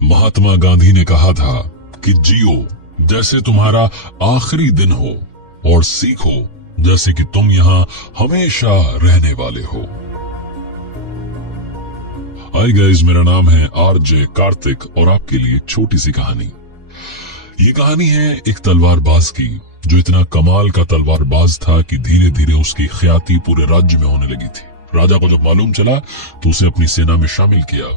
महात्मा गांधी ने कहा था कि जियो जैसे तुम्हारा आखिरी दिन हो और सीखो जैसे कि तुम यहाँ हमेशा रहने वाले हो। हाय गाइस, मेरा नाम है आरजे कार्तिक और आपके लिए एक छोटी सी कहानी। ये कहानी है एक तलवारबाज की जो इतना कमाल का तलवारबाज था कि धीरे धीरे उसकी ख्याति पूरे राज्य में होने लगी थी। राजा को जब मालूम चला तो उसे अपनी सेना में शामिल किया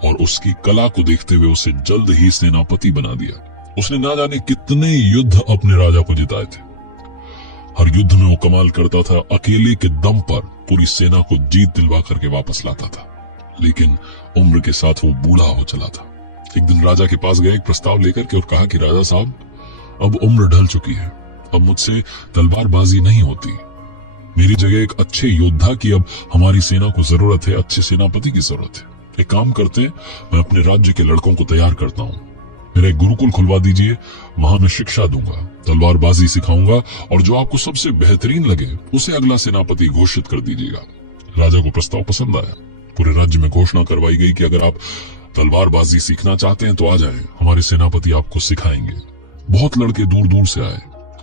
और उसकी कला को देखते हुए उसे जल्द ही सेनापति बना दिया। उसने ना जाने कितने युद्ध अपने राजा को जिताए थे। हर युद्ध में वो कमाल करता था, अकेले के दम पर पूरी सेना को जीत दिलवा करके वापस लाता था। लेकिन उम्र के साथ वो बूढ़ा हो चला था। एक दिन राजा के पास गया एक प्रस्ताव लेकर के और कहा कि राजा साहब, अब उम्र ढल चुकी है, अब मुझसे तलवारबाजी नहीं होती। मेरी जगह एक अच्छे योद्धा की अब हमारी सेना को जरूरत है, अच्छे सेनापति की जरूरत है। एक काम करते हैं, मैं अपने राज्य के लड़कों को तैयार करता हूँ, मेरा एक गुरुकुल खुलवा दीजिए, वहां मैं शिक्षा दूंगा, तलवारबाजी सिखाऊंगा और जो आपको सबसे बेहतरीन लगे उसे अगला सेनापति घोषित कर दीजिएगा। राजा को प्रस्ताव पसंद आया। पूरे राज्य में घोषणा करवाई गई कि अगर आप तलवारबाजी सीखना चाहते हैं तो आ जाएं, हमारे सेनापति आपको सिखाएंगे। बहुत लड़के दूर दूर से आए,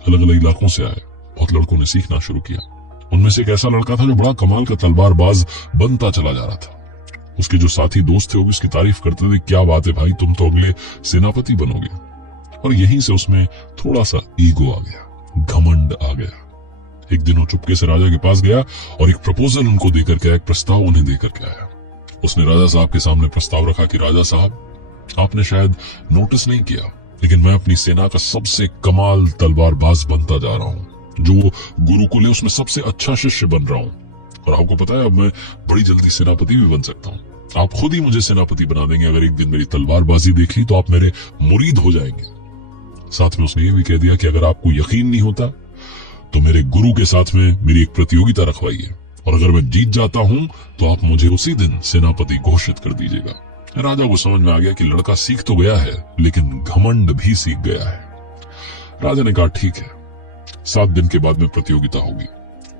अलग अलग इलाकों से आए। बहुत लड़कों ने सीखना शुरू किया। उनमें से एक ऐसा लड़का था जो बड़ा कमाल का तलवारबाज बनता चला जा रहा था। उसके जो साथी दोस्त थे वो भी उसकी तारीफ करते थे, क्या बात है भाई, तुम तो अगले सेनापति बनोगे। और यहीं से उसमें थोड़ा सा ईगो आ गया, घमंड आ गया। एक दिन वो चुपके से राजा के पास गया और एक प्रपोजल उनको देकर के, एक प्रस्ताव उन्हें देकर के आया। उसने राजा साहब के सामने प्रस्ताव रखा कि राजा साहब, आपने शायद नोटिस नहीं किया, लेकिन मैं अपनी सेना का सबसे कमाल तलवारबाज बनता जा रहा हूँ। जो गुरुकुल है उसमें सबसे अच्छा शिष्य बन रहा हूँ। और आपको पता है, अब मैं बड़ी जल्दी सेनापति भी बन सकता हूँ। आप खुद ही मुझे सेनापति बना देंगे। अगर एक दिन मेरी तलवारबाजी देख ली तो आप मेरे मुरीद हो जाएंगे। साथ में उसने ये भी कह दिया कि अगर आपको यकीन नहीं होता तो मेरे गुरु के साथ में मेरी एक प्रतियोगिता रखवाइए, और अगर मैं जीत जाता हूं तो आप मुझे उसी दिन सेनापति घोषित कर दीजिएगा। राजा को समझ में आ गया कि लड़का सीख तो गया है लेकिन घमंड भी सीख गया है। राजा ने कहा ठीक है, 7 दिन के बाद में प्रतियोगिता होगी।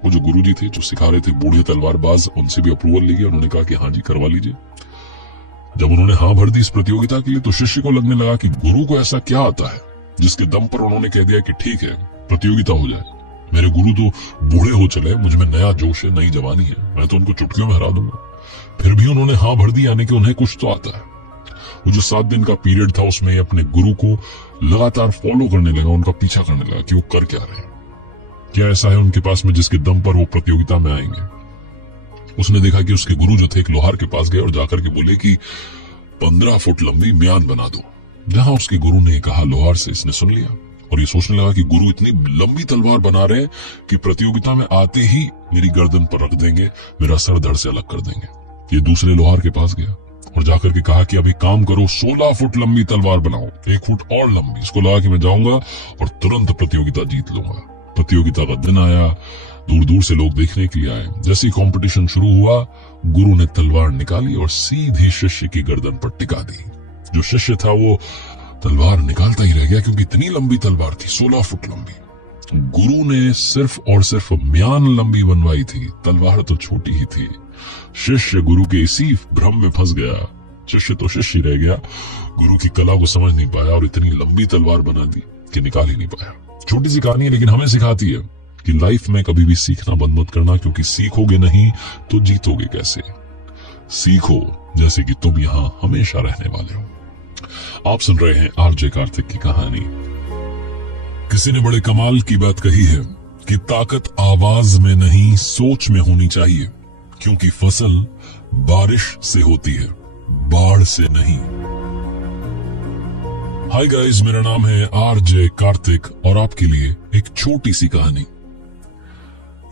वो जो गुरुजी थे जो सिखा रहे थे बूढ़े तलवारबाज, उनसे भी अप्रूवल ली। उन्होंने कहा कि हाँ जी, करवा लीजिए। जब उन्होंने हाँ भर दी इस प्रतियोगिता के लिए तो शिष्य को लगने लगा कि गुरु को ऐसा क्या आता है जिसके दम पर उन्होंने कह दिया कि ठीक है, प्रतियोगिता हो जाए। मेरे गुरु तो बूढ़े हो चले, मुझ में नया जोश है, नई जवानी है, मैं तो उनको चुटकियों में हरा दूंगा। फिर भी उन्होंने हाँ भर दी, यानी कि उन्हें कुछ तो आता है। वो जो 7 दिन का पीरियड था उसमें अपने गुरु को लगातार फॉलो करने लगा, उनका पीछा करने लगा कि वो कर क्या रहे हैं, क्या ऐसा है उनके पास में जिसके दम पर वो प्रतियोगिता में आएंगे। उसने देखा कि उसके गुरु जो थे एक लोहार के पास गए और जाकर के बोले कि 15 फुट लंबी म्यान बना दो। जहां उसके गुरु ने कहा लोहार से, इसने सुन लिया और ये सोचने लगा कि गुरु इतनी लंबी तलवार बना रहे हैं कि प्रतियोगिता में आते ही मेरी गर्दन पर रख देंगे, मेरा सर धड़ से अलग कर देंगे। ये दूसरे लोहार के पास गया और जाकर के कहा कि अभी काम करो, 16 फुट लंबी तलवार बनाओ, 1 फुट और लंबी। इसको लगा कि मैं जाऊंगा और तुरंत प्रतियोगिता जीत लूंगा। प्रतियोगिता का दिन आया, दूर दूर से लोग देखने के लिए आए। जैसे ही कंपटीशन शुरू हुआ, गुरु ने तलवार निकाली और सीधी शिष्य की गर्दन पर टिका दी। जो शिष्य था वो तलवार निकालता ही रह गया क्योंकि इतनी लंबी तलवार थी, 16 फुट लंबी। गुरु ने सिर्फ और सिर्फ म्यान लंबी बनवाई थी, तलवार तो छोटी ही थी। शिष्य गुरु के इसी भ्रम में फंस गया। शिष्य तो शिष्य ही रह गया, गुरु की कला को समझ नहीं पाया और इतनी लंबी तलवार बना दी कि निकाल ही नहीं पाया। छोटी सी कहानी है लेकिन हमें सिखाती है कि लाइफ में कभी भी सीखना बंद मत करना, क्योंकि सीखोगे नहीं तो जीतोगे कैसे। सीखो जैसे कि तुम यहाँ हमेशा रहने वाले हो। आप सुन रहे हैं आरजे कार्तिक की कहानी। किसी ने बड़े कमाल की बात कही है कि ताकत आवाज में नहीं सोच में होनी चाहिए, क्योंकि फसल बारिश से होती है, बाढ़ से नहीं। हाय गाइस, मेरा नाम है आरजे कार्तिक और आपके लिए एक छोटी सी कहानी।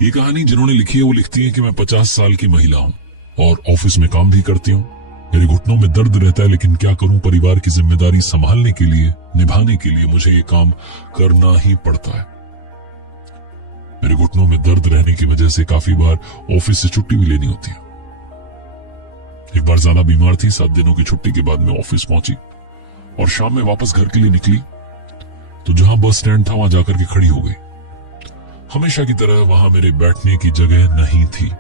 ये कहानी जिन्होंने लिखी है वो लिखती है कि मैं 50 साल की महिला हूँ और ऑफिस में काम भी करती हूँ। मेरे घुटनों में दर्द रहता है लेकिन क्या करूं, परिवार की जिम्मेदारी संभालने के लिए, निभाने के लिए मुझे ये काम करना ही पड़ता है। मेरे घुटनों में दर्द रहने की वजह से काफी बार ऑफिस से छुट्टी भी लेनी होती है। एक बार ज्यादा बीमार थी, 7 दिनों की छुट्टी के बाद मैं ऑफिस पहुंची और शाम में वापस घर के लिए निकली तो जहां बस स्टैंड था वहां जाकर के खड़ी हो गई। हमेशा की तरह वहां मेरे बैठने की जगह नहीं थी।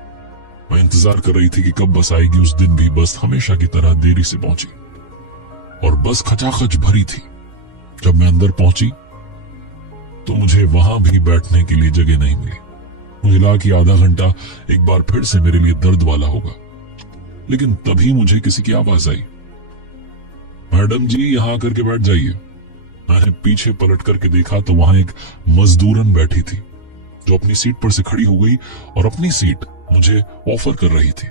मैं इंतजार कर रही थी कि कब बस आएगी। उस दिन भी बस हमेशा की तरह देरी से पहुंची। और बस खचाखच भरी थी। जब मैं अंदर पहुंची तो मुझे वहां भी बैठने के लिए जगह नहीं मिली। मुझे लगा कि आधा घंटा एक बार फिर से मेरे लिए दर्द वाला होगा, लेकिन तभी मुझे किसी की आवाज आई, मैडम जी यहां आकर के बैठ जाइए। मैंने पीछे पलट करके देखा तो वहां एक मजदूरन बैठी थी जो अपनी सीट पर से खड़ी हो गई और अपनी सीट मुझे ऑफर कर रही थी।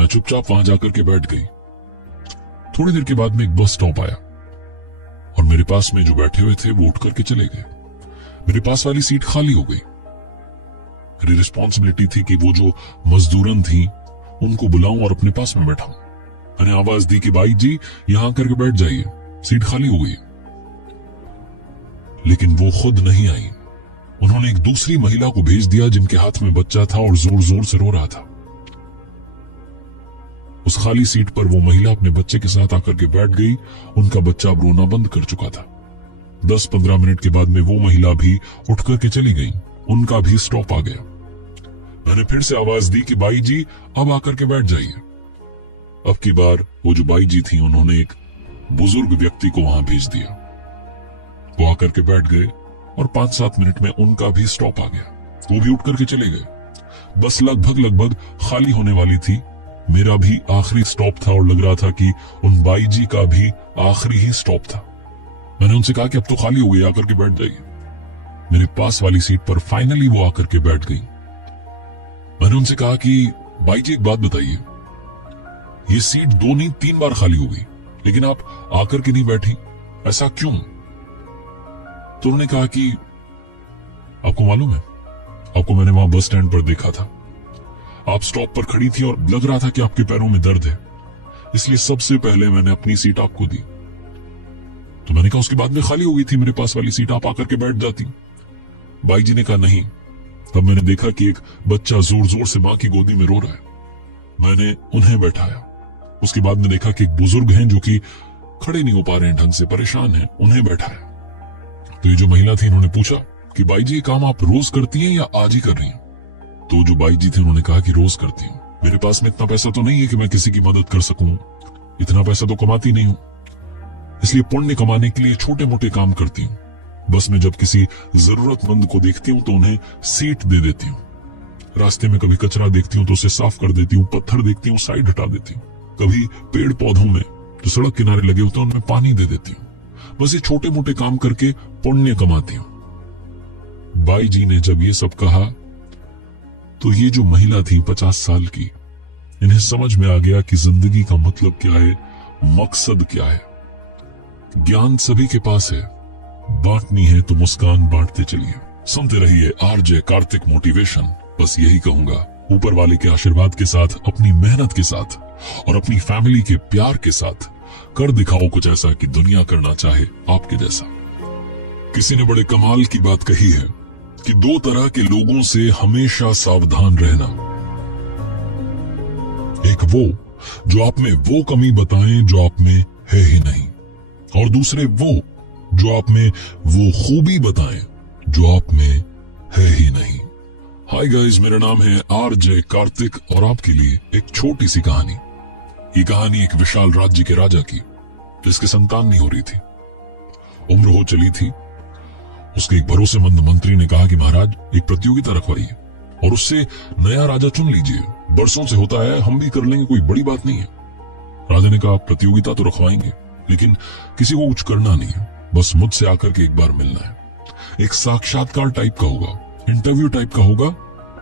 मैं चुपचाप वहां जाकर के बैठ गई। थोड़ी देर के बाद में एक बस स्टॉप आया और मेरे पास में जो बैठे हुए थे वो उठ करके चले गए। मेरे पास वाली सीट खाली हो गई। मेरी रिस्पॉन्सिबिलिटी थी कि वो जो मजदूरन थी उनको बुलाऊं और अपने पास में बैठाऊं। मैंने आवाज दी कि भाई जी यहां करके बैठ जाइए, सीट खाली हो गई। लेकिन वो खुद नहीं आई। उन्होंने एक दूसरी महिला को भेज दिया जिनके हाथ में बच्चा था और जोर जोर से रो रहा था। उस खाली सीट पर वो महिला अपने बच्चे के साथ आकर के बैठ गई। उनका बच्चा अब रोना बंद कर चुका था। 10-15 मिनट के बाद में वो महिला भी उठ करके चली गई। उनका भी स्टॉप आ गया। मैंने फिर से आवाज दी कि बाई जी अब आकर के बैठ जाइए। अब की बार वो जो बाई जी थी उन्होंने एक बुजुर्ग व्यक्ति को वहां भेज दिया। वो आकर के बैठ गए और 5-7 मिनट में उनका भी स्टॉप आ गया। वो भी उठ करके चले गए। बस लगभग खाली होने वाली थी। मेरा भी आखिरी स्टॉप था और लग रहा था कि उन बाई जी का भी आखिरी ही स्टॉप था। मैंने उनसे कहा कि अब तो खाली हो गई, आकर के बैठ जाइए। मेरे पास वाली सीट पर फाइनली वो आकर के बैठ गई। मैंने उनसे कहा कि बाई जी एक बात बताइए, ये सीट 2 नहीं 3 बार खाली हो गई, लेकिन आप आकर के नहीं बैठी, ऐसा क्यों? तो उन्होंने कहा कि आपको मालूम है, आपको मैंने वहां बस स्टैंड पर देखा था। आप स्टॉप पर खड़ी थी और लग रहा था कि आपके पैरों में दर्द है, इसलिए सबसे पहले मैंने अपनी सीट आपको दी। तो मैंने कहा उसके बाद में खाली हो गई थी मेरे पास वाली सीट, आप आकर के बैठ जाती। बाई जी ने कहा नहीं। तब मैंने देखा कि एक बच्चा जोर जोर से मां की गोदी में रो रहा है। मैंने उन्हें बैठाया। उसके बाद में देखा कि एक बुजुर्ग हैं जो कि खड़े नहीं हो पा रहे हैं, ढंग से परेशान हैं, उन्हें बैठाया। तो ये जो महिला थी इन्होंने पूछा कि बाई जी ये काम आप रोज करती हैं या आज ही कर रही हैं? तो जो बाई जी थी उन्होंने कहा कि रोज करती हूँ। मेरे पास में इतना पैसा तो नहीं है कि मैं किसी की मदद कर सकूं, इतना पैसा तो कमाती नहीं हूं, इसलिए पुण्य कमाने के लिए छोटे मोटे काम करती हूँ। बस में जब किसी जरूरतमंद को देखती हूँ तो उन्हें सीट दे देती हूँ। रास्ते में कभी कचरा देखती हूँ तो उसे साफ कर देती हूँ, पत्थर देखती हूँ साइड हटा देती हूँ, कभी पेड़ पौधों में जो सड़क किनारे लगे होते हैं उनमें पानी दे देती हूँ। बस ये छोटे मोटे काम करके पुण्य कमाती हूँ। बाई जी ने जब ये सब कहा तो ये जो महिला थी 50 साल की, इन्हें समझ में आ गया कि जिंदगी का मतलब क्या है, मकसद क्या है। ज्ञान सभी के पास है, बांटनी है तो मुस्कान बांटते चलिए। सुनते रहिए आरजे कार्तिक मोटिवेशन। बस यही कहूंगा, ऊपर वाले के आशीर्वाद के साथ, अपनी मेहनत के साथ और अपनी फैमिली के प्यार के साथ कर दिखाओ कुछ ऐसा कि दुनिया करना चाहे आपके जैसा। किसी ने बड़े कमाल की बात कही है कि 2 तरह के लोगों से हमेशा सावधान रहना। एक वो जो आप में वो कमी बताएं जो आप में है ही नहीं, और दूसरे वो जो आप में वो खूबी बताएं जो आप में है ही नहीं। हाय गाइस, मेरा नाम है आरजे कार्तिक और आपके लिए एक छोटी सी कहानी। ये कहानी एक विशाल राज्य के राजा की, जिसके संतान नहीं हो रही थी। उम्र हो चली थी। उसके एक भरोसेमंद मंत्री ने कहा कि महाराज एक प्रतियोगिता रखवाइए और उससे नया राजा चुन लीजिए, बरसों से होता है, हम भी कर लेंगे, कोई बड़ी बात नहीं है। राजा ने कहा प्रतियोगिता तो रखवाएंगे, लेकिन किसी को कुछ करना नहीं है, बस मुझसे आकर के एक बार मिलना है। एक साक्षात्कार टाइप का होगा, इंटरव्यू टाइप का होगा,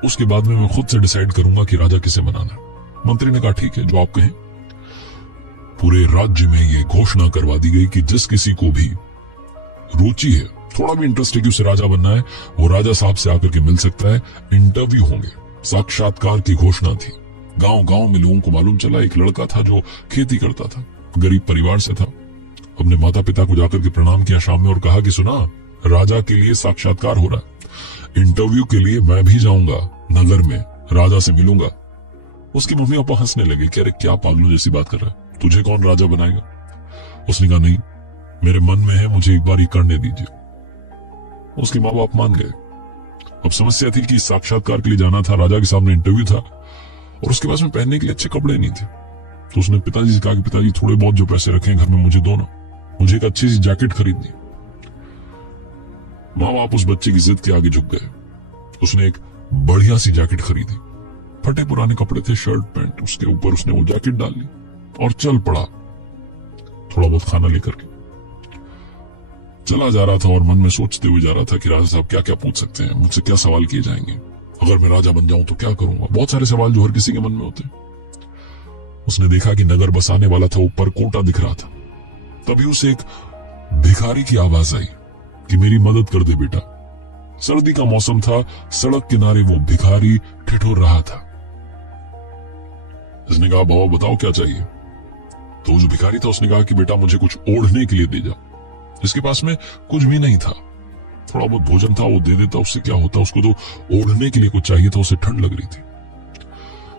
उसके बाद में मैं खुद से डिसाइड करूंगा कि राजा किसे बनाना है। मंत्री ने कहा ठीक है, जो आप कहें। पूरे राज्य में ये घोषणा करवा दी गई कि जिस किसी को भी रुचि है, थोड़ा भी इंटरेस्ट है कि उसे राजा बनना है, वो राजा साहब से आकर के मिल सकता है। इंटरव्यू होंगे, साक्षात्कार की घोषणा थी। गांव गांव में लोगों को मालूम चला एक लड़का था जो खेती करता था, गरीब परिवार से था। अपने माता पिता को जाकर के प्रणाम किया शाम में और कहा कि सुना, राजा के लिए साक्षात्कार हो रहा है, इंटरव्यू के लिए मैं भी जाऊंगा नगर में, राजा से मिलूंगा। उसकी मम्मी पापा हंसने लगे कि अरे क्या पागलों जैसी बात कर रहा है, तुझे कौन राजा बनाएगा? उसने कहा नहीं, मेरे मन में है, मुझे एक बार ही करने दीजिए। उसके माँ बाप मान गए। अब समस्या थी कि साक्षात्कार के लिए जाना था, राजा के सामने इंटरव्यू था और उसके पास में पहनने के लिए अच्छे कपड़े नहीं थे। तो उसने पिताजी से कहा कि पिताजी थोड़े बहुत जो पैसे रखे हैं घर में मुझे दो ना, मुझे एक अच्छी सी जैकेट खरीदनी। माँ बाप उस बच्चे की जिद के आगे झुक गए। उसने एक बढ़िया सी जैकेट खरीदी। फटे पुराने कपड़े थे, शर्ट पैंट, उसके ऊपर उसने वो जैकेट डाल ली और चल पड़ा थोड़ा बहुत खाना लेकर के। चला जा रहा था और मन में सोचते हुए जा रहा था कि राजा साहब क्या क्या पूछ सकते हैं, मुझसे क्या सवाल किए जाएंगे, अगर मैं राजा बन जाऊं तो क्या करूंगा। बहुत सारे सवाल जो हर किसी के मन में होते। उसने देखा कि नगर बसाने वाला था, ऊपर कोटा दिख रहा था। तभी उसे एक भिखारी की आवाज आई कि मेरी मदद कर दे बेटा। सर्दी का मौसम था, सड़क किनारे वो भिखारी ठिठुर रहा था। उसने कहा बाबा बताओ क्या चाहिए। तो जो भिखारी था उसने कहा कि बेटा मुझे कुछ ओढ़ने के लिए दे जा। इसके पास में कुछ भी नहीं था, थोड़ा बहुत भोजन था, वो दे देता, उससे क्या होता, उसको तो ओढ़ने के लिए कुछ चाहिए था, उसे ठंड लग रही थी।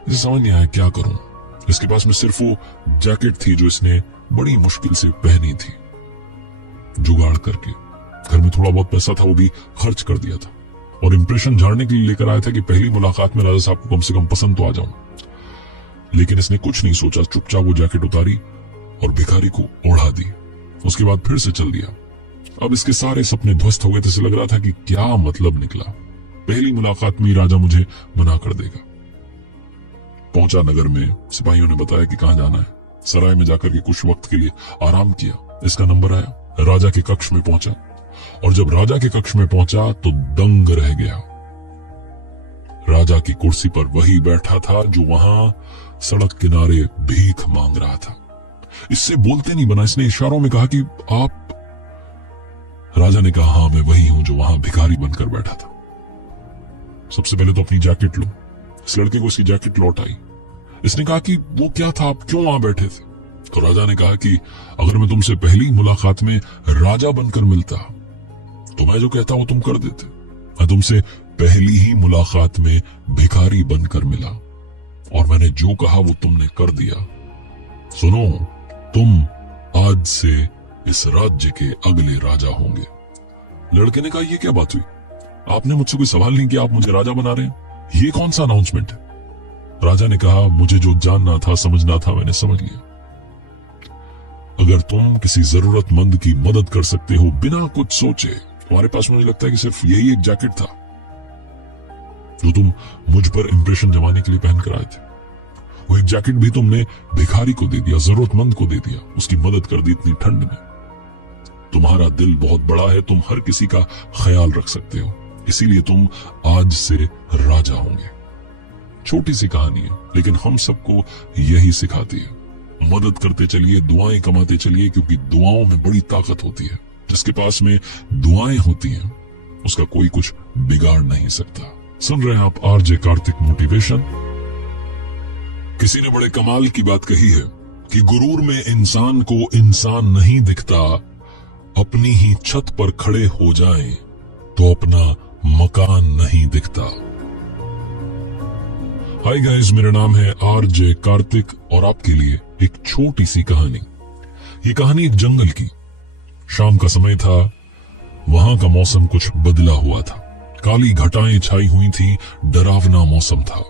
इसे समझ नहीं आया क्या करूं। इसके पास में सिर्फ वो जैकेट थी जो इसने बड़ी मुश्किल से पहनी थी, जुगाड़ करके। घर में थोड़ा बहुत पैसा था, वो भी खर्च कर दिया था और इंप्रेशन झाड़ने के लिए लेकर आया था कि पहली मुलाकात में राजा साहब को कम से कम पसंद तो आ जाऊं। लेकिन इसने कुछ नहीं सोचा, चुपचाप वो जैकेट उतारी और भिखारी को ओढ़ा दी। उसके बाद फिर से चल दिया। अब इसके सारे सपने ध्वस्त हो गए थे। इसे लग रहा था कि क्या मतलब निकला, पहली मुलाकात में राजा मुझे मना कर देगा। पहुंचा नगर में, सिपाहियों ने बताया कि कहां जाना है। सराय में जाकर के कुछ वक्त के लिए आराम किया। इसका नंबर आया, राजा के कक्ष में पहुंचा और जब राजा के कक्ष में पहुंचा तो दंग रह गया। राजा की कुर्सी पर वही बैठा था जो वहां सड़क किनारे भीख मांग रहा था। इससे बोलते नहीं बना, इसने इशारों में कहा कि आप। राजा ने कहा हाँ मैं वही हूं जो वहां भिखारी बनकर बैठा था। सबसे पहले तो अपनी जैकेट लो। इस लड़के को इसकी जैकेट लौट आई। इसने कहा कि वो क्या था, आप क्यों वहां बैठे थे। तो राजा ने कहा कि अगर मैं तुमसे पहली मुलाकात में राजा बनकर मिलता तो मैं जो कहता वो तुम कर देते। मैं तुमसे पहली ही मुलाकात में भिखारी बनकर मिला और मैंने जो कहा वो तुमने कर दिया। सुनो, तुम आज से इस राज्य के अगले राजा होंगे। लड़के ने कहा ये क्या बात हुई, आपने मुझसे कोई सवाल नहीं किया, आप मुझे राजा बना रहे हैं, ये कौन सा अनाउंसमेंट है। राजा ने कहा मुझे जो जानना था, समझना था, मैंने समझ लिया। अगर तुम किसी जरूरतमंद की मदद कर सकते हो बिना कुछ सोचे, तुम्हारे पास मुझे लगता है कि सिर्फ यही एक जैकेट था जो तुम मुझ पर इंप्रेशन जमाने के लिए पहन कर आए थे। वो एक जैकेट भी तुमने भिखारी को दे दिया, जरूरतमंद को दे दिया, उसकी मदद कर दी इतनी ठंड में। तुम्हारा दिल बहुत बड़ा है, तुम हर किसी का ख्याल रख सकते हो, इसीलिए तुम आज से राजा होंगे। छोटी सी कहानी है लेकिन हम सबको यही सिखाती है। मदद करते चलिए, दुआएं कमाते चलिए, क्योंकि दुआओं में बड़ी ताकत होती है। जिसके पास में दुआएं होती हैं उसका कोई कुछ बिगाड़ नहीं सकता। सुन रहे हैं आप आरजे कार्तिक मोटिवेशन। किसी ने बड़े कमाल की बात कही है कि गुरूर में इंसान को इंसान नहीं दिखता, अपनी ही छत पर खड़े हो जाएं तो अपना मकान नहीं दिखता। हाय गाइस, मेरा नाम है आरजे कार्तिक और आपके लिए एक छोटी सी कहानी। ये कहानी एक जंगल की। शाम का समय था, वहां का मौसम कुछ बदला हुआ था। काली घटाएं छाई हुई थी, डरावना मौसम था।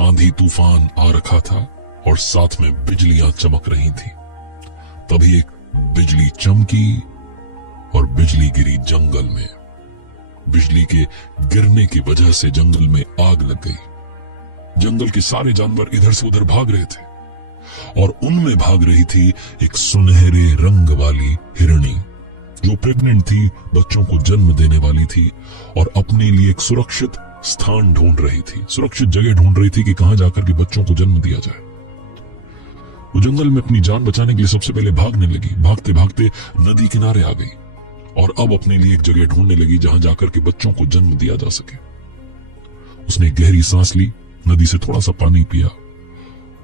आंधी तूफान आ रखा था और साथ में बिजलियां चमक रही थी। तभी एक बिजली चमकी और बिजली गिरी जंगल में। बिजली के गिरने की वजह से जंगल में आग लग गई। जंगल के सारे जानवर इधर से उधर भाग रहे थे और उनमें भाग रही थी एक सुनहरे रंग वाली हिरणी जो प्रेग्नेंट थी, बच्चों को जन्म देने वाली थी और अपने लिए एक सुरक्षित स्थान ढूंढ रही थी, सुरक्षित जगह ढूंढ रही थी कि कहां जाकर के बच्चों को जन्म दिया जाए। वो जंगल में अपनी जान बचाने के लिए सबसे पहले भागने लगी। भागते भागते नदी किनारे आ गई और अब अपने लिए एक जगह ढूंढने लगी जहां जाकर के बच्चों को जन्म दिया जा सके। उसने गहरी सांस ली, नदी से थोड़ा सा पानी पिया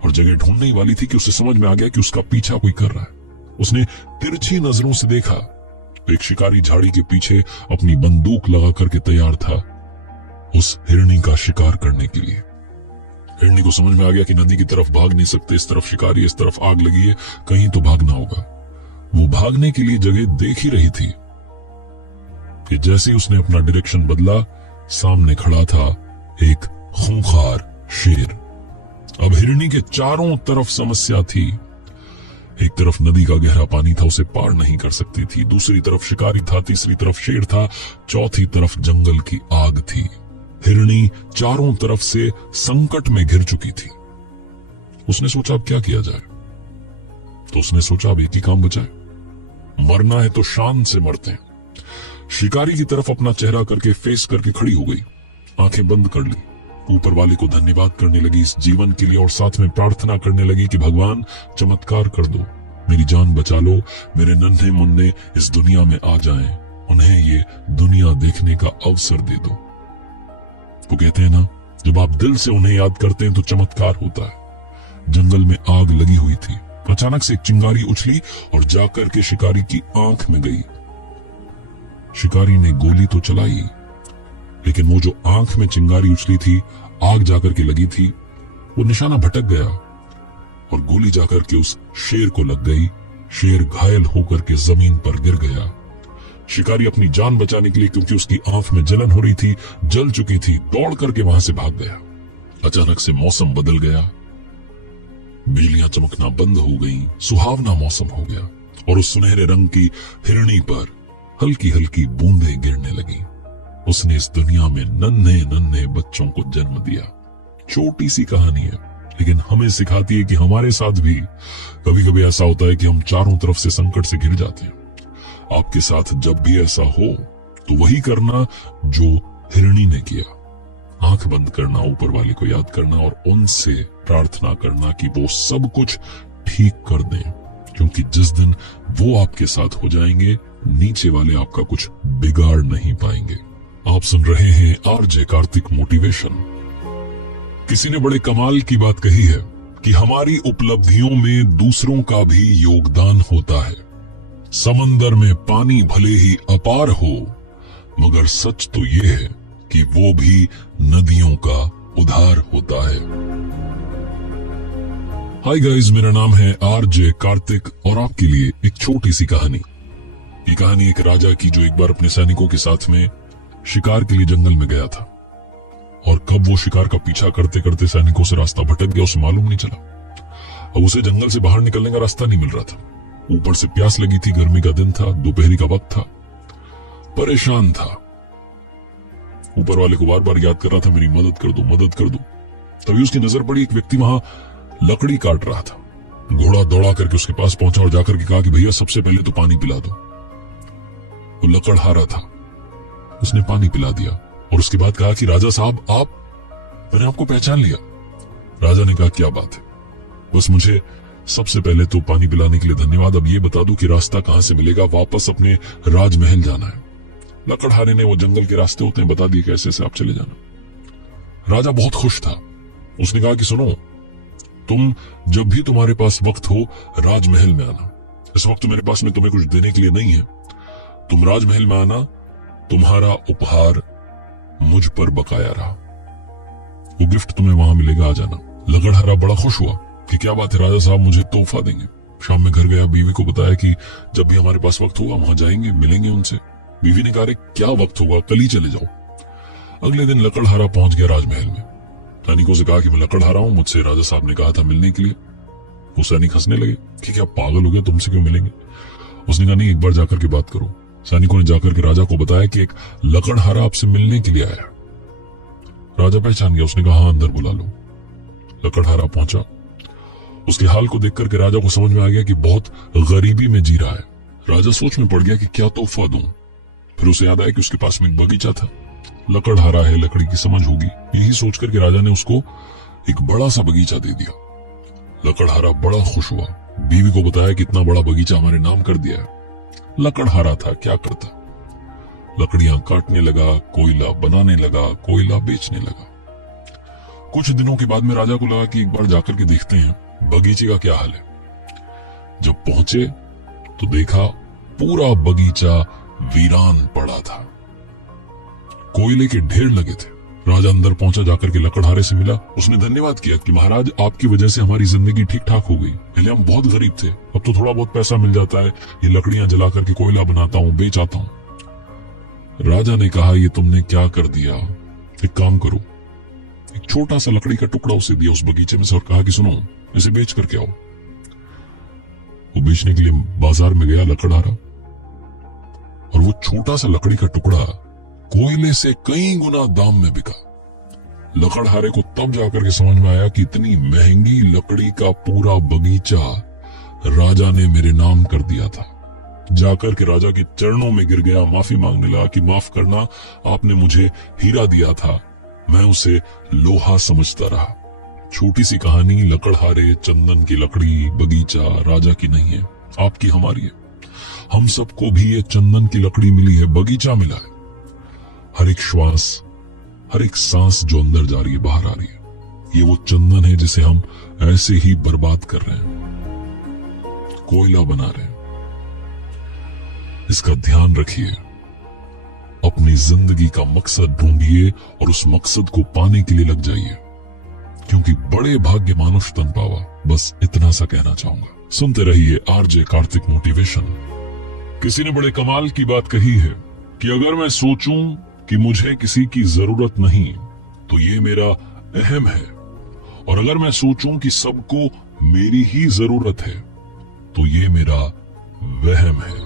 और जगह ढूंढने ही वाली थी कि उसे समझ में आ गया कि उसका पीछा कोई कर रहा है। उसने तिरछी नजरों से देखा, एक शिकारी झाड़ी के पीछे अपनी बंदूक लगा करके तैयार था उस हिरणी का शिकार करने के लिए। हिरणी को समझ में आ गया कि नदी की तरफ भाग नहीं सकते, इस तरफ शिकारी, इस तरफ आग लगी है, कहीं तो भागना होगा। वो भागने के लिए जगह देख ही रही थी कि जैसे उसने अपना डायरेक्शन बदला, सामने खड़ा था एक खूंखार शेर। अब हिरणी के चारों तरफ समस्या थी। एक तरफ नदी का गहरा पानी था, उसे पार नहीं कर सकती थी। दूसरी तरफ शिकारी था, तीसरी तरफ शेर था, चौथी तरफ जंगल की आग थी। हिरणी चारों तरफ से संकट में घिर चुकी थी। उसने सोचा अब क्या किया जाए, तो उसने सोचा अब एक ही काम बचा है, मरना है तो शान से मरते हैं। शिकारी की तरफ अपना चेहरा करके फेस करके खड़ी हो गई, आंखें बंद कर ली, ऊपर वाले को धन्यवाद करने लगी इस जीवन के लिए और साथ में प्रार्थना करने लगी कि भगवान चमत्कार कर दो, मेरी जान बचा लो, मेरे नन्हे मुन्ने इस दुनिया में आ जाएं, उन्हें ये दुनिया देखने का अवसर दे दो। वो कहते हैं ना, जब आप दिल से उन्हें याद करते हैं तो चमत्कार होता है। जंगल में आग लगी हुई थी। अचानक से एक चिंगारी उछली और जाकर के शिकारी की आंख में गई। शिकारी ने गोली तो चलाई, लेकिन वो जो आंख में चिंगारी उछली थी, आग जाकर के लगी थी, वो निशाना भटक गया और गोली जाकर के उस शेर को लग गई। शेर घायल होकर के जमीन पर गिर गया। शिकारी अपनी जान बचाने के लिए, क्योंकि उसकी आंख में जलन हो रही थी, जल चुकी थी, दौड़ करके वहां से भाग गया। अचानक से मौसम बदल गया, बिजलियां चमकना बंद हो गईं, सुहावना मौसम हो गया और उस सुनहरे रंग की हिरणी पर हल्की हल्की बूंदें गिरने लगी। उसने इस दुनिया में नन्हे नन्हे बच्चों को जन्म दिया। छोटी सी कहानी है, लेकिन हमें सिखाती है कि हमारे साथ भी कभी कभी ऐसा होता है कि हम चारों तरफ से संकट से घिर जाते हैं। आपके साथ जब भी ऐसा हो तो वही करना जो हिरणी ने किया, आंख बंद करना, ऊपर वाले को याद करना और उनसे प्रार्थना करना कि वो सब कुछ ठीक कर दें, क्योंकि जिस दिन वो आपके साथ हो जाएंगे, नीचे वाले आपका कुछ बिगाड़ नहीं पाएंगे। आप सुन रहे हैं आरजे कार्तिक मोटिवेशन। किसी ने बड़े कमाल की बात कही है कि हमारी उपलब्धियों में दूसरों का भी योगदान होता है। समंदर में पानी भले ही अपार हो, मगर सच तो ये है कि वो भी नदियों का उधार होता है। हाय गाइस, मेरा नाम है आरजे कार्तिक और आपके लिए एक छोटी सी कहानी। ये कहानी एक राजा की जो एक बार अपने सैनिकों के साथ में शिकार के लिए जंगल में गया था और कब वो शिकार का पीछा करते करते सैनिकों से रास्ता भटक गया, उसे मालूम नहीं चला। अब उसे जंगल से बाहर निकलने का रास्ता नहीं मिल रहा था। ऊपर से प्यास लगी थी, गर्मी का दिन था, दोपहरी का वक्त था, परेशान था। ऊपर वाले को बार बार याद कर रहा था, मेरी मदद कर दो, मदद कर दो। तभी उसकी नजर पड़ी, एक व्यक्ति वहां लकड़ी काट रहा था। घोड़ा दौड़ा करके उसके पास पहुंचा और जाकर के कहा कि भैया सबसे पहले तो पानी पिला दो। वो लकड़हारा था, उसने पानी पिला दिया और उसके बाद कहा कि राजा साहब आप, मैंने आपको पहचान लिया। राजा ने कहा क्या बात है, बस मुझे सबसे पहले तो पानी पिलाने के लिए धन्यवाद। अब ये बता दो कि रास्ता कहां से मिलेगा, वापस अपने राजमहल जाना है। लकड़हारे ने वो जंगल के रास्ते होते हैं बता दिए, कैसे से आप चले जाना। राजा बहुत खुश था। उसने कहा कि सुनो, तुम जब भी तुम्हारे पास वक्त हो राजमहल में आना। इस वक्त मेरे पास में तुम्हें कुछ देने के लिए नहीं है, तुम राजमहल में आना, तुम्हारा उपहार मुझ पर बकाया रहा, वो गिफ्ट तुम्हें वहां मिलेगा, आ जाना। लकड़हारा बड़ा खुश हुआ कि क्या बात है, राजा साहब मुझे तोहफा देंगे। शाम में घर गया, बीवी को बताया कि जब भी हमारे पास वक्त होगा वहां जाएंगे, मिलेंगे उनसे। बीवी ने कहा क्या वक्त होगा, कल ही चले जाओ। अगले दिन लकड़हारा पहुंच गया राजमहल में। सैनिकों से कहा कि मैं लकड़हारा हूं, मुझसे राजा साहब ने कहा था मिलने के लिए। वो सैनिक हंसने लगे कि क्या पागल हो गया, तुमसे क्यों मिलेंगे। उसने कहा नहीं, एक बार जाकर के बात करो। सैनिकों ने जाकर के राजा को बताया कि एक लकड़हारा आपसे मिलने के लिए आया। राजा पहचान गया, उसने कहा हाँ अंदर बुला लो। लकड़हारा पहुंचा। उसके हाल को देख करके राजा को समझ में आ गया कि बहुत गरीबी में जी रहा है। राजा सोच में पड़ गया कि क्या तोहफा दूं। फिर उसे याद आया कि उसके पास में एक बगीचा था, लकड़हारा है, लकड़ी की समझ होगी। यही सोच करके राजा ने उसको एक बड़ा सा बगीचा दे दिया। लकड़हारा बड़ा खुश हुआ, बीवी को बताया कि इतना बड़ा बगीचा हमारे नाम कर दिया है। लकड़हारा था, क्या करता, लकड़ियां काटने लगा, कोयला बनाने लगा, कोयला बेचने लगा। कुछ दिनों के बाद में राजा को लगा कि एक बार जाकर के देखते हैं बगीचे का क्या हाल है। जब पहुंचे तो देखा पूरा बगीचा वीरान पड़ा था, कोयले के ढेर लगे थे। राजा अंदर पहुंचा, जाकर के लकड़हारे से मिला। उसने धन्यवाद किया कि महाराज आपकी वजह से हमारी जिंदगी ठीक ठाक हो गई। पहले हम बहुत गरीब थे, अब तो थोड़ा बहुत पैसा मिल जाता है, ये लकड़ियां जला करके कोयला बनाता हूं, बेच आता हूं। राजा ने कहा ये तुमने क्या कर दिया, एक काम करो, एक छोटा सा लकड़ी का टुकड़ा उसे दिया उस बगीचे में से और कहा कि सुनो, इसे बेच करके आओ। वो बेचने के लिए बाजार में गया लकड़हारा, और वो छोटा सा लकड़ी का टुकड़ा कोयले से कई गुना दाम में बिका। लकड़हारे को तब जाकर के समझ में आया कि इतनी महंगी लकड़ी का पूरा बगीचा राजा ने मेरे नाम कर दिया था। जाकर के राजा के चरणों में गिर गया, माफी मांगने लगा कि माफ करना, आपने मुझे हीरा दिया था, मैं उसे लोहा समझता रहा। छोटी सी कहानी, लकड़हारे, चंदन की लकड़ी, बगीचा राजा की नहीं है, आपकी हमारी है। हम सबको भी ये चंदन की लकड़ी मिली है, बगीचा मिला है। हर एक श्वास, हर एक सांस जो अंदर जा रही है, बाहर आ रही है, ये वो चंदन है जिसे हम ऐसे ही बर्बाद कर रहे हैं, कोयला बना रहे हैं। इसका ध्यान रखिए, अपनी जिंदगी का मकसद ढूंढिए और उस मकसद को पाने के लिए लग जाइए, क्योंकि बड़े भाग्य मानुष तन पावा। बस इतना सा कहना चाहूंगा। सुनते रहिए आरजे कार्तिक मोटिवेशन। किसी ने बड़े कमाल की बात कही है कि अगर मैं सोचूं कि मुझे किसी की जरूरत नहीं तो ये मेरा अहम है, और अगर मैं सोचूं कि सबको मेरी ही जरूरत है तो ये मेरा वहम है।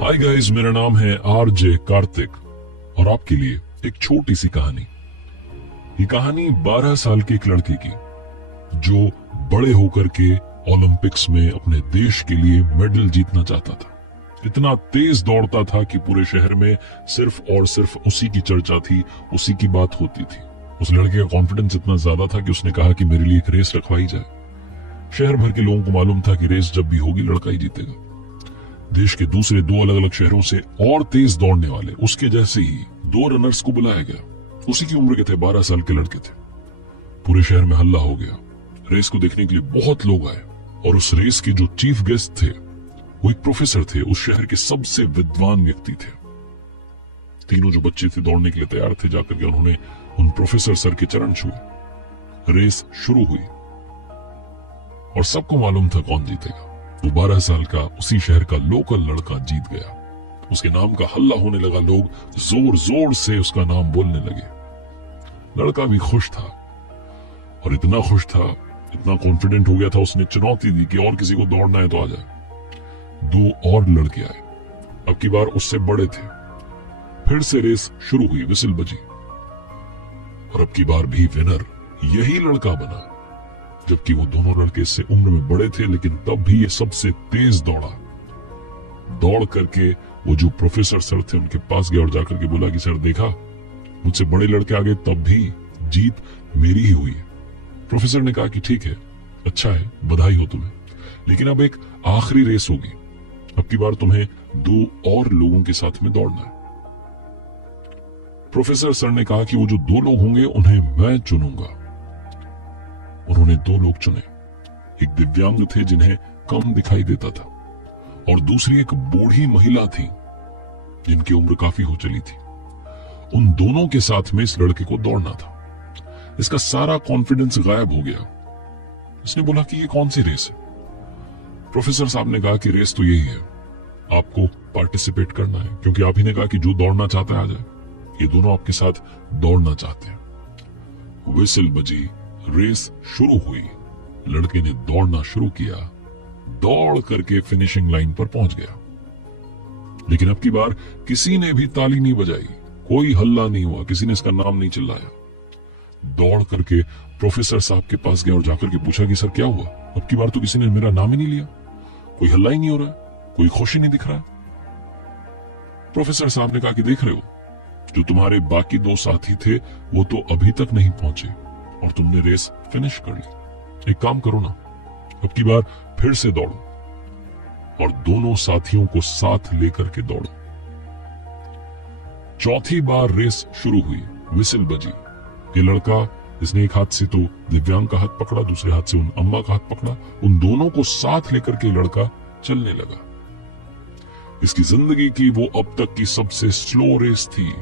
हाय गाइस, मेरा नाम है आरजे कार्तिक और आपके लिए एक छोटी सी कहानी। ये कहानी 12 साल की एक लड़की की जो बड़े होकर के ओलंपिक्स में अपने देश के लिए मेडल जीतना चाहता था। इतना तेज दौड़ता था कि पूरे शहर में सिर्फ और सिर्फ उसी की चर्चा थी, उसी की बात होती थी। उस लड़के का कॉन्फिडेंस इतना ज्यादा था कि उसने कहा कि मेरे लिए एक रेस रखवाई जाए। शहर भर के लोगों को मालूम था कि रेस जब भी होगी लड़का ही जीतेगा। देश के दूसरे 2 अलग अलग शहरों से और तेज दौड़ने वाले उसके जैसे ही 2 रनर्स को बुलाया गया। उसी की उम्र के थे, 12 साल के लड़के थे। पूरे शहर में हल्ला हो गया। रेस को देखने के लिए बहुत लोग आए और उस रेस के जो चीफ गेस्ट थे वो एक प्रोफेसर थे, उस शहर के सबसे विद्वान व्यक्ति थे। तीनों जो बच्चे थे दौड़ने के लिए तैयार थे, जाकर के उन्होंने उन प्रोफेसर सर के चरण छुए। रेस शुरू हुई और सबको मालूम था कौन जीतेगा। वो 12 साल का उसी शहर का लोकल लड़का जीत गया। उसके नाम का हल्ला होने लगा, लोग जोर जोर से उसका नाम बोलने लगे। लड़का भी खुश था और इतना खुश था, इतना कॉन्फिडेंट हो गया था, उसने चुनौती दी कि और किसी को दौड़ना है तो आ जाए। 2 और लड़के आए, अब की बार उससे बड़े थे। फिर से रेस शुरू हुई, विसिल बजी और अब की बार भी विनर यही लड़का बना। जबकि वो दोनों लड़के इससे उम्र में बड़े थे, लेकिन तब भी ये सबसे तेज दौड़ा। दौड़ करके वो जो प्रोफेसर सर थे उनके पास गया और जाकर के बोला कि सर देखा, मुझसे बड़े लड़के आ गए तब भी जीत मेरी ही हुई है। प्रोफेसर ने कहा कि ठीक है, अच्छा है, बधाई हो तुम्हें, लेकिन अब एक आखिरी रेस होगी। अब की बार तुम्हें 2 और लोगों के साथ में दौड़ना है। प्रोफेसर सर ने कहा कि वो जो 2 लोग होंगे उन्हें मैं चुनूंगा। उन्होंने 2 लोग चुने। एक दिव्यांग थे जिन्हें कम दिखाई देता था और दूसरी एक बूढ़ी महिला थी जिनकी उम्र काफी हो चली थी। उन दोनों के साथ में इस लड़के को दौड़ना था। इसका सारा कॉन्फिडेंस गायब हो गया। इसने बोला कि ये कौन सी रेस है? प्रोफेसर साहब ने कहा कि रेस तो यही है, आपको पार्टिसिपेट करना है, क्योंकि आप ही ने कहा कि जो दौड़ना चाहता है आ जाए। ये दोनों आपके साथ दौड़ना चाहते हैं। विसिल बजी, रेस शुरू हुई। लड़के ने दौड़ना शुरू किया, दौड़ करके फिनिशिंग लाइन पर पहुंच गया। लेकिन अब की बार किसी ने भी ताली नहीं बजाई, कोई हल्ला नहीं हुआ, किसी ने इसका नाम नहीं चिल्लाया। दौड़ करके प्रोफेसर साहब के पास गया और जाकर के पूछा कि सर क्या हुआ? अब की बार तो किसी ने मेरा नाम ही नहीं लिया, कोई हल्ला ही नहीं हो रहा है, कोई खुशी नहीं दिख रहा है। प्रोफेसर साहब ने कहा कि देख रहे हो, जो तुम्हारे बाकी 2 साथी थे वो तो अभी तक नहीं पहुंचे और तुमने रेस फिनिश कर ली। एक काम करो ना, अब की बार फिर से दौड़ो और दोनों साथियों को साथ लेकर के दौड़ो। चौथी बार रेस शुरू हुई, विसिल बजी। ये लड़का, इसने एक हाथ से तो दिव्यांग का हाथ पकड़ा, दूसरे हाथ से उन अम्मा का हाथ पकड़ा, उन दोनों को साथ लेकर के लड़का चलने लगा। इसकी जिंदगी की वो अब तक की सबसे स्लो रेस थी।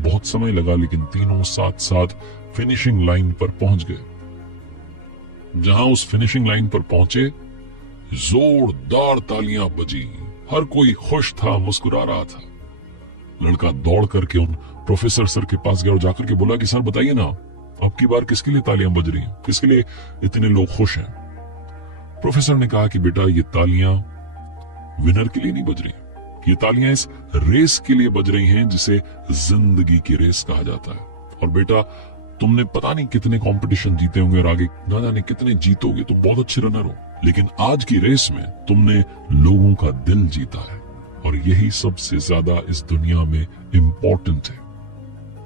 बहुत समय लगा, लेकिन तीनों साथ साथ फिनिशिंग लाइन पर पहुंच गए। जहां उस फिनिशिंग लाइन पर पहुंचे, जोरदार तालियां बजी, हर कोई खुश था, मुस्कुरा रहा था। लड़का दौड़ करके उन प्रोफेसर सर के पास गया और जाकर के बोला कि सर बताइए ना, अब की बार किसके लिए तालियां बज रही हैं, किसके लिए इतने लोग खुश हैं। प्रोफेसर ने कहा कि बेटा ये तालियां विनर के लिए नहीं बज रही, ये तालियां इस रेस के लिए बज रही हैं जिसे जिंदगी की रेस कहा जाता है। और बेटा तुमने पता नहीं कितने कंपटीशन जीते होंगे और आगे ना जाने कितने जीतोगे, तुम बहुत अच्छे रनर हो, लेकिन आज की रेस में तुमने लोगों का दिल जीता है और यही सबसे ज्यादा इस दुनिया में इंपॉर्टेंट है।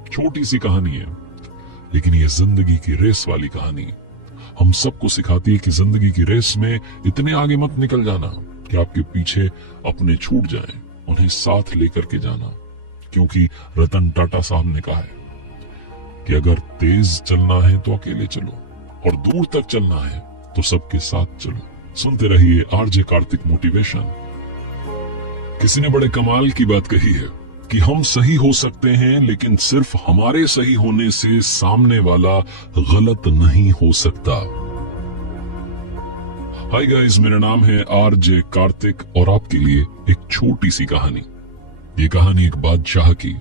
छोटी सी कहानी है, लेकिन ये जिंदगी की रेस वाली कहानी हम सबको सिखाती है कि जिंदगी की रेस में इतने आगे मत निकल जाना कि आपके पीछे अपने छूट जाएं, उन्हें साथ लेकर के जाना। क्योंकि रतन टाटा साहब ने कहा है कि अगर तेज चलना है तो अकेले चलो और दूर तक चलना है तो सबके साथ चलो। सुनते रहिए आरजे कार्तिक मोटिवेशन। किसी ने बड़े कमाल की बात कही है कि हम सही हो सकते हैं, लेकिन सिर्फ हमारे सही होने से सामने वाला गलत नहीं हो सकता। हाय गाइस, मेरा नाम है आरजे कार्तिक और आपके लिए एक छोटी सी कहानी। ये कहानी एक बादशाह की,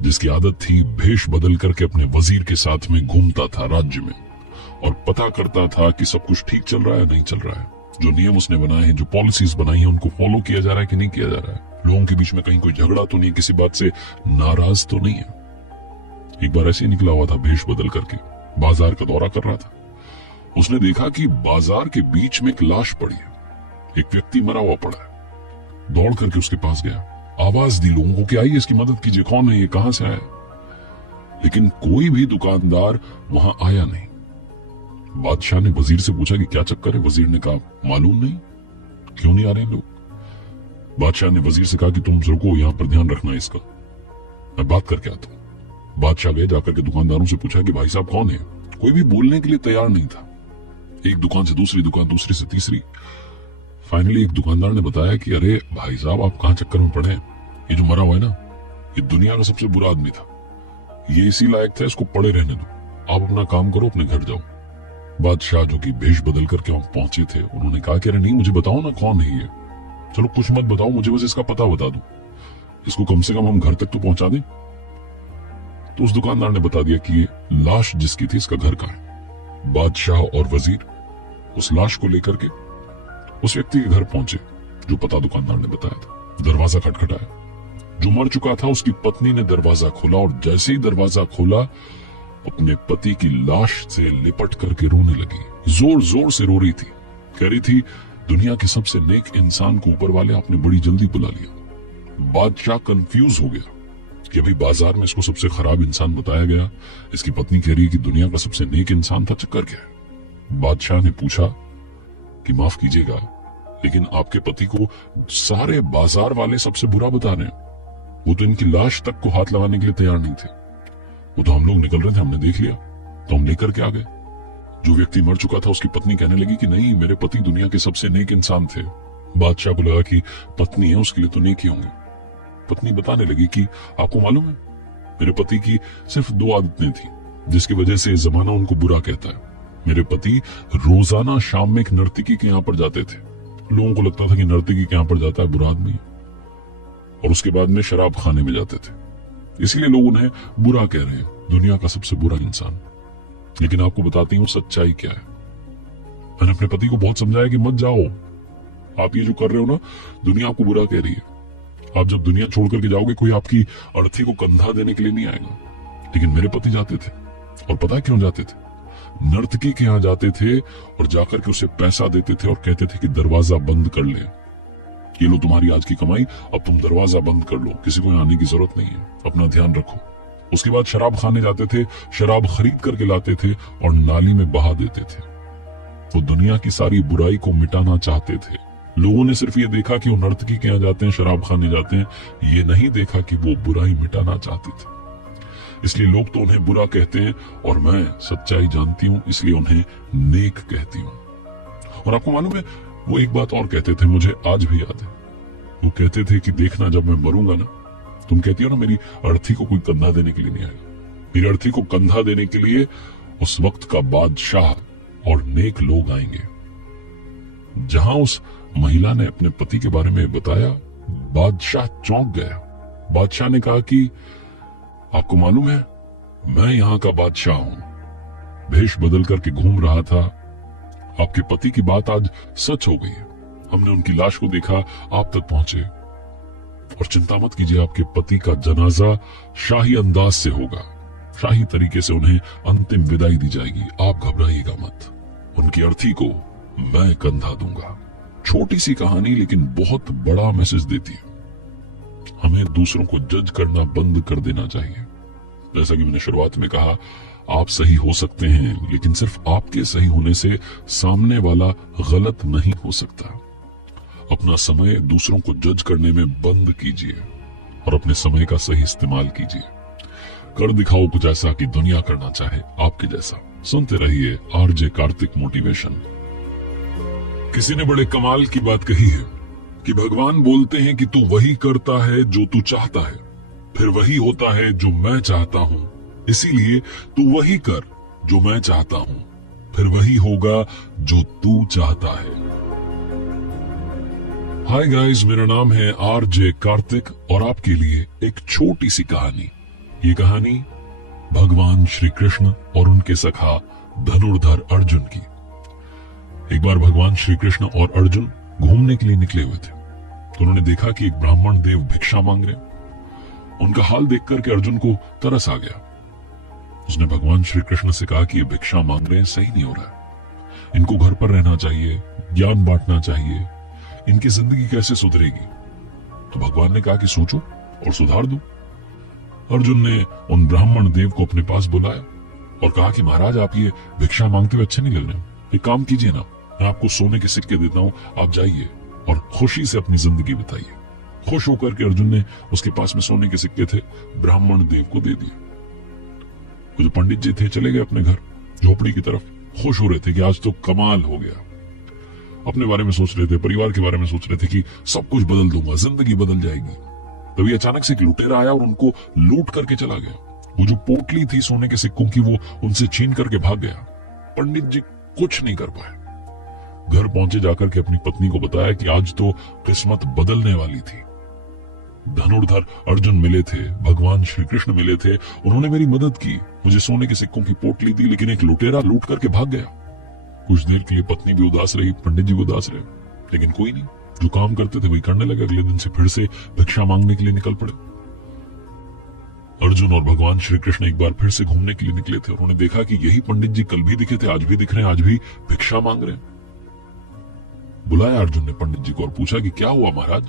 जिसकी आदत थी भेष बदल करके अपने वजीर के साथ में घूमता था राज्य में और पता करता था कि सब कुछ ठीक चल रहा है नहीं चल रहा है, जो नियम उसने बनाए हैं, जो पॉलिसीज बनाई हैं, उनको फॉलो किया जा रहा है कि नहीं किया जा रहा है, लोगों के बीच में कहीं कोई झगड़ा तो नहीं, किसी बात से नाराज तो नहीं है। एक बार ऐसे ही निकला हुआ था भेष बदल करके, बाजार का दौरा कर रहा था। उसने देखा कि बाजार के बीच में एक लाश पड़ी है, एक व्यक्ति मरा हुआ पड़ा है। दौड़ करके उसके पास गया, आवाज दी लोगों को कि आइए इसकी मदद कीजिए, कौन है ये, कहां से आया। लेकिन कोई भी दुकानदार वहां आया नहीं। बादशाह ने वजीर से पूछा कि क्या चक्कर है। वजीर ने कहा मालूम नहीं, क्यों नहीं आ रहे लोग। बादशाह ने वजीर से कहा कि तुम रुको, यहां पर ध्यान रखना इसका, मैं बात करके आता हूं। बादशाह गए, जाकर के दुकानदारों से पूछा कि भाई साहब कौन है। कोई भी बोलने के लिए तैयार नहीं था। एक दुकान से दूसरी दुकान, दूसरी से तीसरी। फाइनली एक दुकानदार ने बताया कि अरे भाई साहब आप कहां चक्कर में पड़े हैं, ये जो मरा हुआ है ना, ये दुनिया का सबसे बुरा आदमी था, ये इसी लायक था, इसको पड़े रहने दो, आप अपना काम करो, अपने घर जाओ। बादशाह जो कि भेष बदल करके वहां पहुंचे थे, उन्होंने कहा कि अरे नहीं, मुझे बताओ ना कौन है ये, चलो कुछ मत बताओ, मुझे बस इसका पता बता दो, इसको कम से कम हम घर तक तो पहुंचा दें। तो उस दुकानदार ने बता दिया कि ये लाश जिसकी थी इसका घर का है। बादशाह और वजीर उस लाश को लेकर के उस व्यक्ति के घर पहुंचे जो पता दुकानदार ने बताया था। दरवाजा खटखटाया, जो मर चुका था उसकी पत्नी ने दरवाजा खोला और जैसे ही दरवाजा खोला अपने पति की लाश से लिपट करके रोने लगी। जोर जोर से रो रही थी, कह रही थी दुनिया के सबसे नेक इंसान को ऊपर वाले आपने बड़ी जल्दी बुला लिया। बादशाह कंफ्यूज हो गया कि अभी बाजार में इसको सबसे खराब इंसान बताया गया, इसकी पत्नी कह रही कि दुनिया का सबसे नेक इंसान था, चक्कर क्या है। बादशाह ने पूछा कि माफ कीजिएगा, लेकिन आपके पति को सारे बाजार वाले सबसे बुरा बता रहे हैं, वो तो इनकी लाश तक को हाथ लगाने के लिए तैयार नहीं थे, वो तो हम लोग निकल रहे थे, हमने देख लिया तो हम लेकर के आ गए। जो व्यक्ति मर चुका था उसकी पत्नी कहने लगी कि नहीं, मेरे पति दुनिया के सबसे नेक इंसान थे। बादशाह को लगा कि पत्नी है, उसके लिए तो नेक ही होंगे। पत्नी बताने लगी कि आपको मालूम है मेरे पति की सिर्फ 2 आदतें थी जिसकी वजह से जमाना उनको बुरा कहता है। मेरे पति रोजाना शाम में एक नर्तकी के यहाँ पर जाते थे, लोगों को लगता था कि नर्तकी के यहाँ पर जाता है बुरा आदमी, और उसके बाद में शराब खाने में जाते थे, इसीलिए लोग उन्हें बुरा कह रहे हैं, दुनिया का सबसे बुरा इंसान। लेकिन आपको बताती हूँ सच्चाई क्या है। मैंने अपने पति को बहुत समझाया कि मत जाओ, आप ये जो कर रहे हो ना, दुनिया आपको बुरा कह रही है। आप जब दुनिया छोड़ करके जाओगे कोई आपकी अर्थी को कंधा देने के लिए नहीं आएगा। लेकिन मेरे पति जाते थे, और पता है क्यों जाते थे? नर्तकी के यहाँ जाते थे और जाकर के उसे पैसा देते थे और कहते थे कि दरवाजा बंद कर ले, ये लो तुम्हारी आज की कमाई, अब तुम दरवाजा बंद कर लो, किसी को यहाँ आने की जरूरत नहीं है, अपना ध्यान रखो। उसके बाद शराब खाने जाते थे, शराब खरीद करके लाते थे और नाली में बहा देते थे। वो दुनिया की सारी बुराई को मिटाना चाहते थे। लोगों ने सिर्फ ये देखा कि वो नर्तकी के यहाँ जाते हैं, शराब खाने जाते हैं, ये नहीं देखा कि वो बुराई मिटाना चाहते थे। इसलिए लोग तो उन्हें बुरा कहते हैं और मैं सच्चाई जानती हूं, इसलिए उन्हें नेक कहती हूं। और आपको मालूम है वो एक बात और कहते थे, मुझे आज भी याद है। वो कहते थे कि देखना जब मैं मरूंगा ना, तुम कहती हो ना मेरी अर्थी को कोई कंधा देने के लिए नहीं आएगा, मेरी अर्थी को कंधा देने के लिए उस वक्त का बादशाह और नेक लोग आएंगे। जहां उस महिला ने अपने पति के बारे में बताया, बादशाह चौंक गया। बादशाह ने कहा कि आपको मालूम है, मैं यहाँ का बादशाह हूं। भेष बदल करके घूम रहा था। आपके पति की बात आज सच हो गई है। हमने उनकी लाश को देखा, आप तक पहुंचे। और चिंता मत कीजिए, आपके पति का जनाजा शाही अंदाज से होगा। शाही तरीके से उन्हें अंतिम विदाई दी जाएगी। आप घबराइएगा मत। उनकी अर्थी को मैं कंधा दूंगा। छोटी सी कहानी लेकिन बहुत बड़ा मैसेज देती है। हमें दूसरों को जज करना बंद कर देना चाहिए। जैसा कि मैंने शुरुआत में कहा, आप सही हो सकते हैं, लेकिन सिर्फ आपके सही होने से सामने वाला गलत नहीं हो सकता। अपना समय दूसरों को जज करने में बंद कीजिए और अपने समय का सही इस्तेमाल कीजिए। कर दिखाओ कुछ ऐसा कि दुनिया करना चाहे आपके जैसा। सुनते रहिए आरजे कार्तिक मोटिवेशन। किसी ने बड़े कमाल की बात कही है कि भगवान बोलते हैं कि तू वही करता है जो तू चाहता है, फिर वही होता है जो मैं चाहता हूं। इसीलिए तू वही कर जो मैं चाहता हूं, फिर वही होगा जो तू चाहता है। हाय गाइस, मेरा नाम है आरजे कार्तिक और आपके लिए एक छोटी सी कहानी। ये कहानी भगवान श्री कृष्ण और उनके सखा धनुर्धर अर्जुन की। एक बार भगवान श्री कृष्ण और अर्जुन घूमने के लिए निकले हुए थे, तो उन्होंने देखा कि एक ब्राह्मण देव भिक्षा मांग रहे। उनका हाल देख करके अर्जुन को तरस आ गया। उसने भगवान श्री कृष्ण से कहा कि ये भिक्षा मांग रहे हैं, सही नहीं हो रहा है। इनको घर पर रहना चाहिए, ज्ञान बांटना चाहिए, इनकी जिंदगी कैसे सुधरेगी। तो भगवान ने कहा कि सोचो और सुधार दो। अर्जुन ने उन ब्राह्मण देव को अपने पास बुलाया और कहा कि महाराज, आप ये भिक्षा मांगते हुए अच्छे नहीं लग रहे। एक काम कीजिए ना, मैं आपको सोने के सिक्के देता हूं, आप जाइए और खुशी से अपनी जिंदगी बिताइए। खुश होकर के अर्जुन ने उसके पास में सोने के सिक्के थे, ब्राह्मण देव को दे दिए। वो जो पंडित जी थे चले गए अपने घर झोपड़ी की तरफ। खुश हो रहे थे कि आज तो कमाल हो गया। अपने बारे में सोच रहे थे, परिवार के बारे में सोच रहे थे कि सब कुछ बदल दूंगा, जिंदगी बदल जाएगी। तभी अचानक से एक लुटेरा आया और उनको लूट करके चला गया। वो जो पोटली थी सोने के सिक्कों की, वो उनसे छीन करके भाग गया। पंडित जी कुछ नहीं कर पाए। घर पहुंचे, जाकर के अपनी पत्नी को बताया कि आज तो किस्मत बदलने वाली थी। धनुर्धर अर्जुन मिले थे, भगवान श्री कृष्ण मिले थे, उन्होंने मेरी मदद की, मुझे सोने के सिक्कों की पोटली दी, लेकिन एक लुटेरा लूट करके भाग गया। कुछ देर के लिए पत्नी भी उदास रही, पंडित जी भी उदास रहे, लेकिन कोई नहीं, जो काम करते थे वही करने लगे। अगले दिन से फिर से भिक्षा मांगने के लिए निकल पड़े। अर्जुन और भगवान श्री कृष्ण एक बार फिर से घूमने के लिए निकले थे। उन्होंने देखा कि यही पंडित जी कल भी दिखे थे, आज भी दिख रहे हैं, आज भी भिक्षा मांग रहे हैं। बुलाया अर्जुन ने पंडित जी को और पूछा कि क्या हुआ महाराज।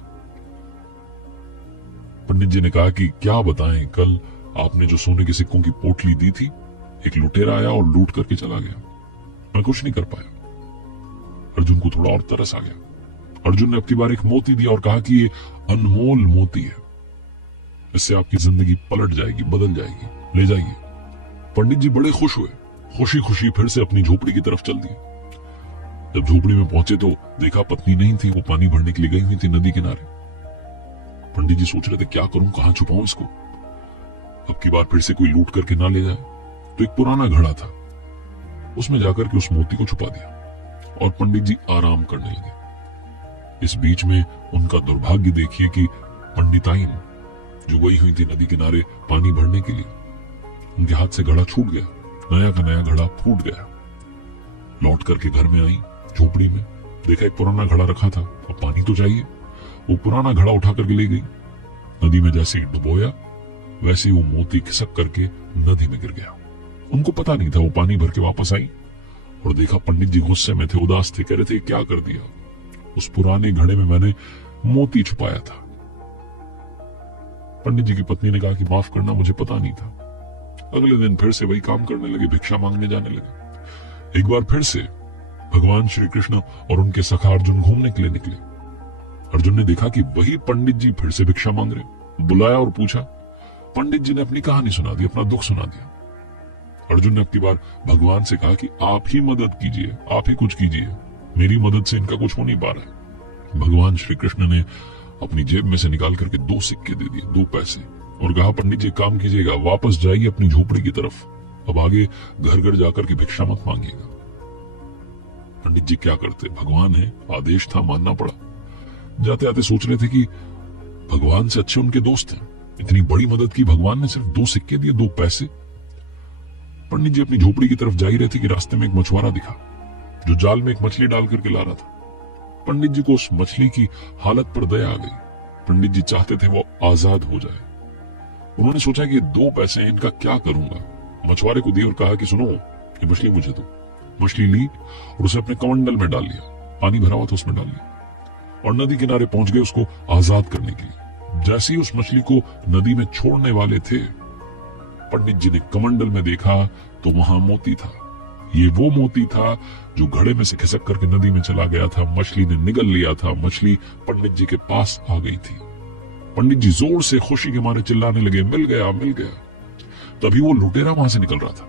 पंडित जी ने कहा कि क्या बताएं, कल आपने जो सोने के सिक्कों की पोटली दी थी, एक लुटेरा आया और लूट करके चला गया। मैं कुछ नहीं कर पाया। अर्जुन को थोड़ा और तरस आ गया। अर्जुन ने अपनी बार एक मोती दिया और कहा कि ये अनमोल मोती है, इससे आपकी जिंदगी पलट जाएगी, बदल जाएगी, ले जाइए। पंडित जी बड़े खुश हुए, खुशी खुशी फिर से अपनी झोपड़ी की तरफ चल दिए। जब झोपड़ी में पहुंचे तो देखा पत्नी नहीं थी, वो पानी भरने के लिए गई हुई थी नदी किनारे। पंडित जी सोच रहे थे क्या करूं, कहां छुपाऊं इसको, अब की बार फिर से कोई लूट करके ना ले जाए। तो एक पुराना घड़ा था, उसमें जाकर के उस मोती को छुपा दिया और पंडित जी आराम करने लगे। इस बीच में उनका दुर्भाग्य देखिए कि पंडिताइन जो गई हुई थी नदी किनारे पानी भरने के लिए, उनके हाथ से घड़ा छूट गया, नया का नया घड़ा फूट गया। लौट करके घर में आई, झोपड़ी में देखा एक पुराना घड़ा रखा था, अब पानी तो चाहिए। वो पुराना घड़ा उठा करके ले गई, नदी में जैसे ही डुबोया वैसे ही वो मोती खिसक करके नदी में गिर गया। उनको पता नहीं था। वो पानी भर के वापस आई और देखा पंडित जी गुस्से में थे, उदास थे, कह रहे थे क्या कर दिया, उस पुराने घड़े में मैंने मोती छुपाया था। पंडित जी की पत्नी ने कहा कि माफ करना, मुझे पता नहीं था। अगले दिन फिर से वही काम करने लगे, भिक्षा मांगने जाने लगे। एक बार फिर से भगवान श्री कृष्ण और उनके सखा अर्जुन घूमने के लिए निकले। अर्जुन ने देखा कि वही पंडित जी फिर से भिक्षा मांग रहे। बुलाया और पूछा। पंडित जी ने अपनी कहानी सुना दी, अपना दुख सुना दिया। अर्जुन ने अपनी बार भगवान से कहा कि आप ही मदद कीजिए, आप ही कुछ कीजिए, मेरी मदद से इनका कुछ हो नहीं पा रहा है। भगवान श्री कृष्ण ने अपनी जेब में से निकाल करके 2 सिक्के दे दिए, 2 पैसे, और कहा पंडित जी काम कीजिएगा, वापस जाइए अपनी झोपड़ी की तरफ, अब आगे घर घर जाकर के भिक्षा मत मांगिएगा। पंडित जी क्या करते, भगवान है, आदेश था, मानना पड़ा। जाते आते सोच रहे थे कि भगवान से अच्छे उनके दोस्त हैं, इतनी बड़ी मदद की भगवान ने, सिर्फ 2 सिक्के दिए, 2 पैसे। पंडित जी अपनी झोपड़ी की तरफ जा ही रहे थे कि रास्ते में एक मछुआरा दिखा जो जाल में एक मछली डाल करके ला रहा था। पंडित जी को उस मछली की हालत पर दया आ गई। पंडित जी चाहते थे वो आजाद हो जाए। उन्होंने सोचा कि 2 पैसे हैं, इनका क्या करूंगा। मछुआरे को दिए और कहा कि सुनो, ये मछली मुझे दो। मछली ली और उसे अपने कमंडल में डाल लिया, पानी भरा हुआ था उसमें डाल लिया और नदी किनारे पहुंच गए उसको आजाद करने के लिए। जैसे ही उस मछली को नदी में छोड़ने वाले थे, पंडित जी ने कमंडल में देखा तो वहां मोती था। ये वो मोती था जो घड़े में से खिसक करके नदी में चला गया था। मछली ने निगल लिया था। मछली पंडित जी के पास आ गई थी। पंडित जी जोर से खुशी के मारे चिल्लाने लगे, मिल गया, मिल गया। तभी वो लुटेरा वहां से निकल रहा था।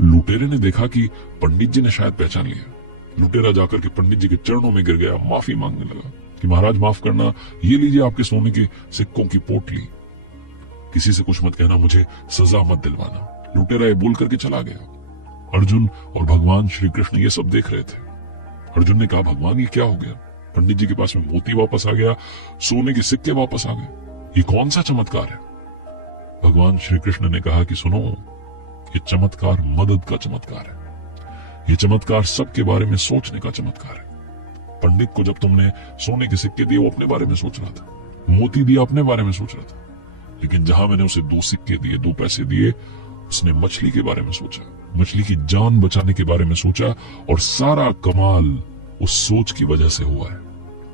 लुटेरे ने देखा कि पंडित जी ने शायद पहचान लिया। लुटेरा जाकर के पंडित जी के चरणों में गिर गया, माफी मांगने लगा कि महाराज माफ करना, ये लीजिए आपके सोने के सिक्कों की पोटली, किसी से कुछ मत कहना, मुझे सजा मत दिलवाना। लुटेरा ये बोल करके चला गया। अर्जुन और भगवान श्री कृष्ण ये सब देख रहे थे। अर्जुन ने कहा, भगवान ये क्या हो गया? पंडित जी के पास में मोती वापस आ गया, सोने के सिक्के वापस आ गए, ये कौन सा चमत्कार है? भगवान श्री कृष्ण ने कहा कि सुनो, ये चमत्कार मदद का चमत्कार है। ये चमत्कार सबके बारे में सोचने का चमत्कार है। पंडित को जब तुमने सोने के सिक्के दिए वो अपने बारे में सोच रहा था, मोती दिया अपने बारे में सोच रहा था, लेकिन जहां मैंने उसे 2 सिक्के दिए, 2 पैसे दिए, उसने मछली के बारे में सोचा, मछली की जान बचाने के बारे में सोचा और सारा कमाल उस सोच की वजह से हुआ है।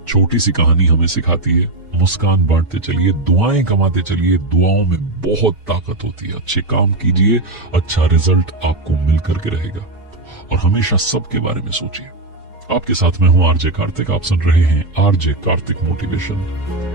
छोटी सी कहानी हमें सिखाती है, मुस्कान बांटते चलिए, दुआएं कमाते चलिए। दुआओं में बहुत ताकत होती है। अच्छे काम कीजिए, अच्छा रिजल्ट आपको मिल करके रहेगा। और हमेशा सबके बारे में सोचिए। आपके साथ मैं हूं आरजे कार्तिक। आप सुन रहे हैं आरजे कार्तिक मोटिवेशन।